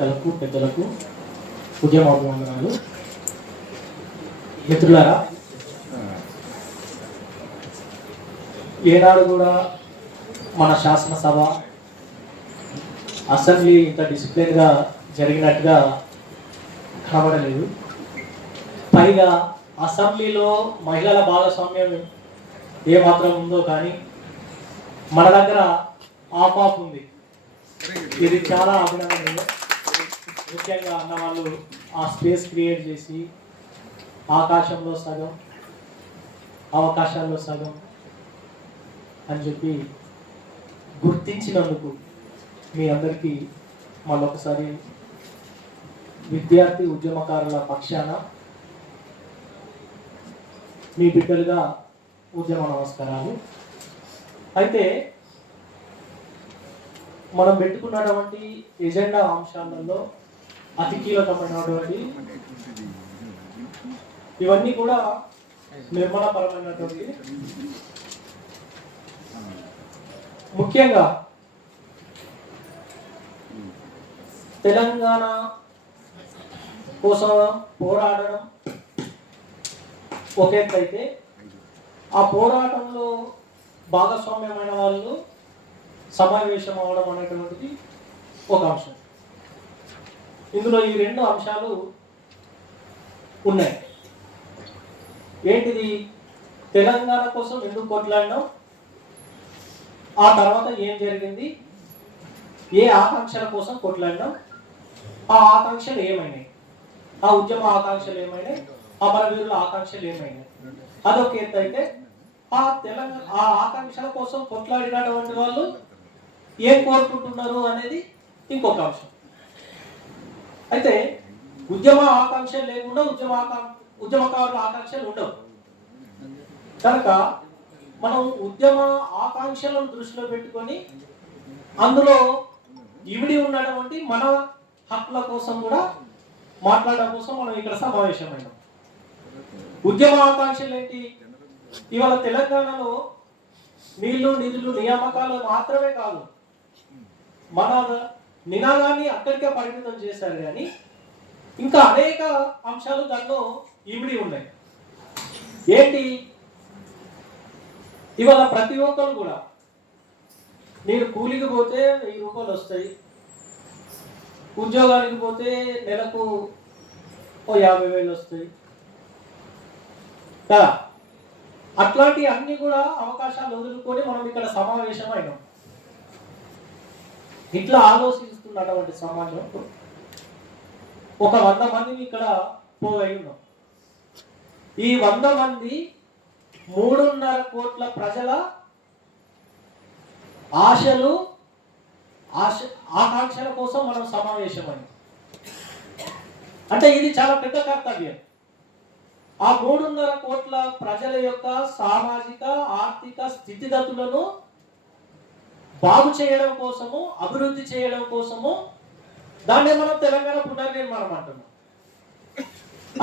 కలకు పెద్దలకు ఉద్యమాభివందనాలు. మిత్రులారా ఏనాడు కూడా మన శాసనసభ అసెంబ్లీ ఇంత డిసిప్లిన్గా జరిగినట్టుగా కనబడలేదు. పైగా అసెంబ్లీలో మహిళల భాగస్వామ్యం ఏమాత్రం ఉందో కానీ మన దగ్గర ఆఫ్ ఆఫ్ ఉంది. ఇది చాలా అభినందనీయం. ముఖ్యంగా అన్న వాళ్ళు ఆ స్పేస్ క్రియేట్ చేసి ఆకాశంలో సగం అవకాశాల్లో సగం అని చెప్పి గుర్తించినందుకు మీ అందరికీ మళ్ళొకసారి విద్యార్థి ఉద్యమకారుల పక్షాన మీ బిడ్డలుగా ఉద్యమ నమస్కారాలు. అయితే మనం పెట్టుకున్నటువంటి ఎజెండా అంశాలలో అతి కీలకమైనటువంటి ఇవన్నీ కూడా నిర్మాణపరమైనటువంటి ముఖ్యంగా తెలంగాణ కోసం పోరాడడం ఒక ఆ పోరాటంలో భాగస్వామ్యమైన వాళ్ళు సమావేశం అవడం అనేటువంటిది ఒక అంశం. ఇందులో ఈ రెండు అంశాలు ఉన్నాయి. ఏంటిది? తెలంగాణ కోసం ఎందుకు కొట్లాడినాం ఆ తర్వాత ఏం జరిగింది? ఏ ఆకాంక్షల కోసం కొట్లాడినాం ఆ ఆకాంక్షలు ఏమైనాయి? ఆ ఉద్యమ ఆకాంక్షలు ఏమైనాయి? అమరవీరుల ఆకాంక్షలు ఏమైనాయి? అదొక ఎత్తైతే ఆ తెలంగాణ ఆ ఆకాంక్షల కోసం కొట్లాడినటువంటి వాళ్ళు ఏం కోరుకుంటున్నారు అనేది ఇంకొక అంశం. అయితే ఉద్యమ ఆకాంక్షలు లేకుండా ఉద్యమ ఉద్యమకారుల ఆకాంక్షలు ఉండవు. కనుక మనం ఉద్యమ ఆకాంక్షలను దృష్టిలో పెట్టుకొని అందులో ఇవిడి ఉన్నటువంటి మన హక్కుల కోసం కూడా మాట్లాడడం కోసం మనం ఇక్కడ సమావేశమైనాం. ఉద్యమ ఆకాంక్షలు ఏంటి? ఇవాళ తెలంగాణలో నీళ్ళు నిధులు నియామకాలు మాత్రమే కాదు. మన నినాదాన్ని అక్కడికే పరిమితం చేశారు కానీ ఇంకా అనేక అంశాలు దానిలో ఇమిడి ఉన్నాయి. ఏంటి? ఇవాళ ప్రతి ఒక్కరు కూడా మీరు కూలికి పోతే వెయ్యి రూపాయలు వస్తాయి ఉద్యోగానికి పోతే నెలకు ఓ యాభై వేలు వస్తాయి. కదా? అట్లాంటి అన్ని కూడా అవకాశాలు వదులుకొని మనం ఇక్కడ సమావేశం అయినాం. ఇట్లా ఆలోచిస్తున్నటువంటి సమాజం ఒక వంద మందిని ఇక్కడ పోగై ఉన్నాం. ఈ వంద మంది మూడున్నర కోట్ల ప్రజల ఆశలు ఆశ ఆకాంక్షల కోసం మనం సమావేశమైంది అంటే ఇది చాలా పెద్ద కర్తవ్యం. ఆ మూడున్నర కోట్ల ప్రజల యొక్క సామాజిక ఆర్థిక స్థితిగతులను బాగు చేయడం కోసము అభివృద్ధి చేయడం కోసము దాన్ని మనం తెలంగాణ పునర్నిర్మాణం అంటున్నాం.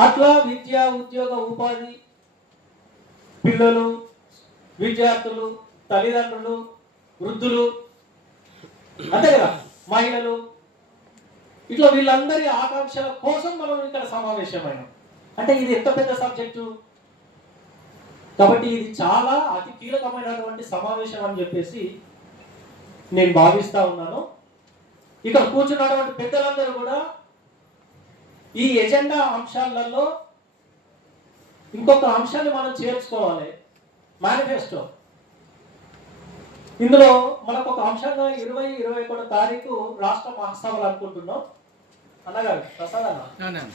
అట్లా విద్య ఉద్యోగ ఉపాధి పిల్లలు విద్యార్థులు తల్లిదండ్రులు వృద్ధులు అంతే కదా మహిళలు ఇట్లా వీళ్ళందరి ఆకాంక్షల కోసం మనం ఇక్కడ సమావేశమైన. అంటే ఇది ఎంత పెద్ద సబ్జెక్టు? కాబట్టి ఇది చాలా అతి కీలకమైనటువంటి సమావేశం అని చెప్పేసి నేను భావిస్తా ఉన్నాను. ఇక్కడ కూర్చున్నటువంటి పెద్దలందరూ కూడా ఈ ఎజెండా అంశాలలో ఇంకొక అంశాన్ని మనం చేర్చుకోవాలి. మేనిఫెస్టో. ఇందులో మనకు ఒక అంశంగా ఇరవై ఇరవై ఒకటో తారీఖు రాష్ట్ర మహాసభలు అనుకుంటున్నాం. అన్నగారు ప్రసాద్ అన్న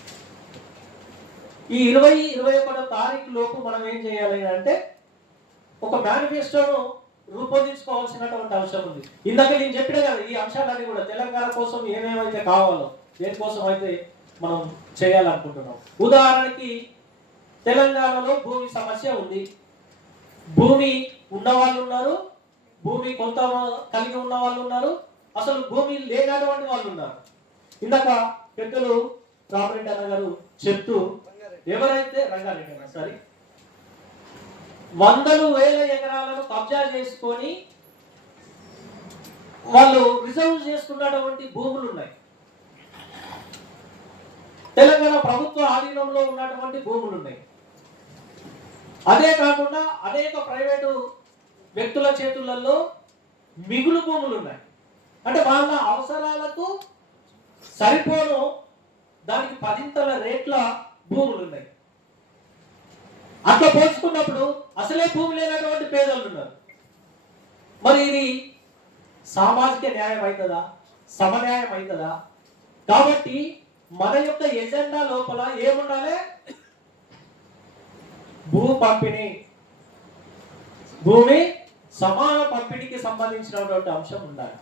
ఈ ఇరవై ఇరవై ఒకటో తారీఖు లోపు మనం ఏం చేయాలి అంటే ఒక మేనిఫెస్టోను రూపొందించుకోవాల్సినటువంటి అవసరం ఉంది. ఇందాక నేను చెప్పిన కదా ఈ అంశాలన్నీ కూడా తెలంగాణ కోసం ఏమేమైతే కావాలో దేనికోసం అయితే మనం చేయాలనుకుంటున్నాం. ఉదాహరణకి తెలంగాణలో భూమి సమస్య ఉంది. భూమి ఉన్న వాళ్ళు ఉన్నారు భూమి కొంత కలిగి ఉన్న వాళ్ళు ఉన్నారు అసలు భూమి లేనటువంటి వాళ్ళు ఉన్నారు. ఇందాక పెద్దలు రామరెడ్డి అన్న గారు చెప్తూ ఎవరైతే రంగారెడ్డి అన్న సారీ వందలు వేల ఎకరాలను కబ్జా చేసుకొని వాళ్ళు రిజర్వ్ చేసుకున్నటువంటి భూములు ఉన్నాయి. తెలంగాణ ప్రభుత్వ ఆధీనంలో ఉన్నటువంటి భూములు ఉన్నాయి. అదే కాకుండా అనేక ప్రైవేటు వ్యక్తుల చేతులలో మిగులు భూములు ఉన్నాయి. అంటే వాళ్ళ అవసరాలకు సరిపోను దానికి పదింతల రేట్ల భూములు ఉన్నాయి. అట్లా పోల్చుకున్నప్పుడు అసలే భూమి లేనటువంటి పేదలు ఉన్నారు. మరి ఇది సామాజిక న్యాయం అవుతుందా? సమన్యాయం అవుతుందా? కాబట్టి మన యొక్క ఎజెండా లోపల ఏముండాలి? భూ పంపిణీ. భూమి సమాన పంపిణీకి సంబంధించినటువంటి అంశం ఉండాలి.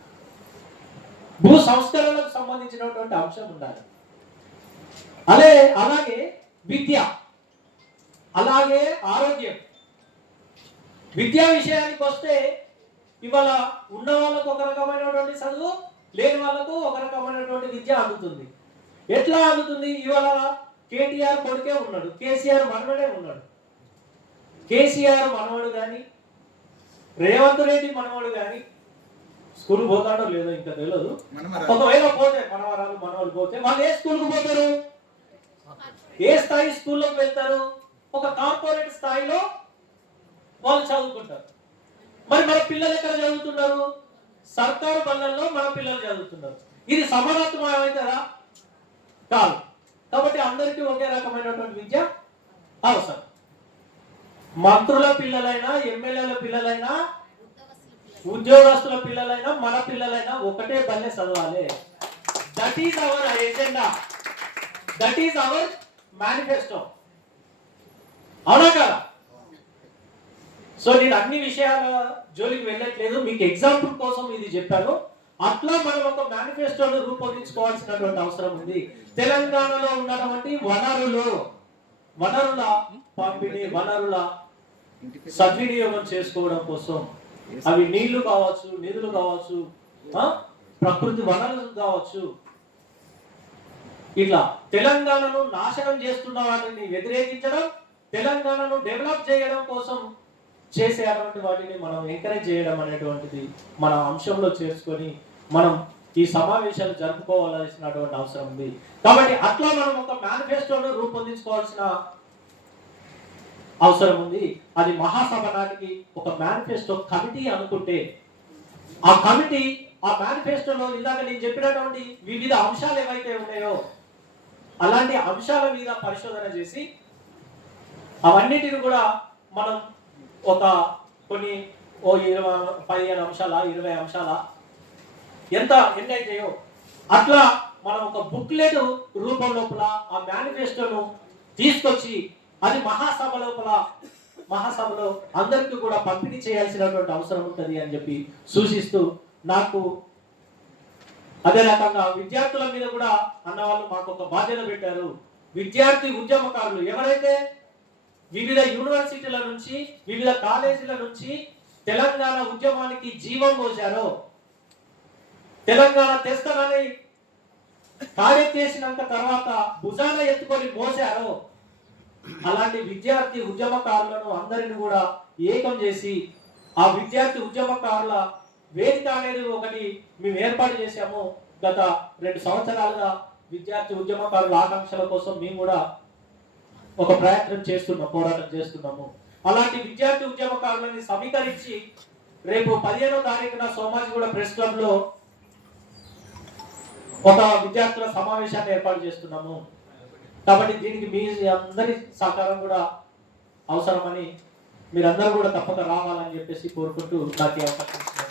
భూ సంస్కరణలకు సంబంధించినటువంటి అంశం ఉండాలి. అదే అలాగే విద్య. అలాగే ఆరోగ్యం. విద్యా విషయానికి వస్తే ఇవాళ ఉన్న వాళ్ళకు ఒక రకమైనటువంటి చదువు లేని వాళ్ళకు ఒక రకమైనటువంటి విద్య అందుతుంది. ఎట్లా అందుతుంది? ఇవాళ కేటీఆర్ కొడుకే ఉన్నాడు కేసీఆర్ మనవడే ఉన్నాడు. కేసీఆర్ మనవడు కానీ రేవంత్ రెడ్డి మనవడు కానీ స్కూల్ పోతాడో లేదో ఇంకా తెలియదు ఒకవేళ పోతే మనవరాలు మనవాళ్ళు పోతే వాళ్ళు ఏ స్కూల్కి పోతారు? ఏ స్థాయి స్కూల్లోకి వెళ్తారు? ఒక కార్పొరేట్ స్థాయిలో వాళ్ళు చదువుకుంటారు. మరి మన పిల్లలు ఎక్కడ చదువుతున్నారు? సర్కారు బళ్ళల్లో మన పిల్లలు చదువుతున్నారు. ఇది సమానత్వం అవుతారా కాదు. కాబట్టి అందరికీ ఒకే రకమైనటువంటి విద్య అవసరం. మంత్రుల పిల్లలైనా ఎమ్మెల్యేల పిల్లలైనా ఉద్యోగస్తుల పిల్లలైనా మన పిల్లలైనా ఒకటే బల్లె చదవాలి. That is our agenda that is our manifesto అవునా కదా? సో నేను అన్ని విషయాల జోలికి వెళ్ళట్లేదు. మీకు ఎగ్జాంపుల్ కోసం ఇది చెప్పాను. అట్లా మనం ఒక మేనిఫెస్టోను రూపొందించుకోవాల్సినటువంటి అవసరం ఉంది. తెలంగాణలో ఉన్నటువంటి వనరులు వనరుల పంపిణీ వనరుల సద్వినియోగం చేసుకోవడం కోసం. అవి నీళ్ళు కావచ్చు నిధులు కావచ్చు ప్రకృతి వనరులు కావచ్చు. ఇట్లా తెలంగాణను నాశనం చేస్తున్న వాటిని వ్యతిరేకించడం తెలంగాణను డెవలప్ చేయడం కోసం చేసే అటువంటి వాటిని మనం ఎంకరేజ్ చేయడం అనేటువంటిది మన అంశంలో చేసుకొని మనం ఈ సమావేశాలు జరుపుకోవాల్సినటువంటి అవసరం ఉంది. కాబట్టి అట్లా మనం ఒక మేనిఫెస్టోను రూపొందించుకోవాల్సిన అవసరం ఉంది. అది మహాసభ నాటికి ఒక మేనిఫెస్టో కమిటీ అనుకుంటే ఆ కమిటీ ఆ మేనిఫెస్టోలో ఇందాక నేను చెప్పినటువంటి వివిధ అంశాలు ఏవైతే ఉన్నాయో అలాంటి అంశాల మీద పరిశోధన చేసి అవన్నిటిని కూడా మనం ఒక కొన్ని ఓ ఇరవై పదిహేను అంశాల ఇరవై అంశాల ఎంత ఎన్ని అయితాయో అట్లా మనం ఒక బుక్లెట్ రూపం లోపల ఆ మేనిఫెస్టోను తీసుకొచ్చి అది మహాసభ లోపల మహాసభలో అందరికీ కూడా పంపిణీ చేయాల్సినటువంటి అవసరం ఉంటుంది అని చెప్పి సూచిస్తూ నాకు అదే రకంగా విద్యార్థుల మీద కూడా అన్నవాళ్ళు మాకు ఒక బాధ్యత పెట్టారు. విద్యార్థి ఉద్యమకారులు ఎవరైతే వివిధ యూనివర్సిటీల నుంచి వివిధ కాలేజీల నుంచి తెలంగాణ ఉద్యమానికి జీవం పోశారు తెలంగాణ తెస్తానని కార్యచేసినంత తర్వాత భుజాన ఎత్తుకొని పోశారు అలాంటి విద్యార్థి ఉద్యమకారులను అందరిని కూడా ఏకం చేసి ఆ విద్యార్థి ఉద్యమకారుల వేదిక అనేది ఒకటి మేము ఏర్పాటు చేశాము. గత రెండు సంవత్సరాలుగా విద్యార్థి ఉద్యమకారుల ఆకాంక్షల కోసం మేము కూడా ఒక ప్రయత్నం చేస్తున్నాం పోరాటం చేస్తున్నాము. అలాంటి విద్యార్థి ఉద్యమకారులని సమీకరించి రేపు పదిహేనో తారీఖున సోమాజిగూడ ప్రెస్ క్లబ్లో ఒక విద్యార్థుల సమావేశాన్ని ఏర్పాటు చేస్తున్నాము. కాబట్టి దీనికి మీ అందరి సహకారం కూడా అవసరమని మీరందరూ కూడా తప్పక రావాలని చెప్పేసి కోరుకుంటూ నాకు అవకాశం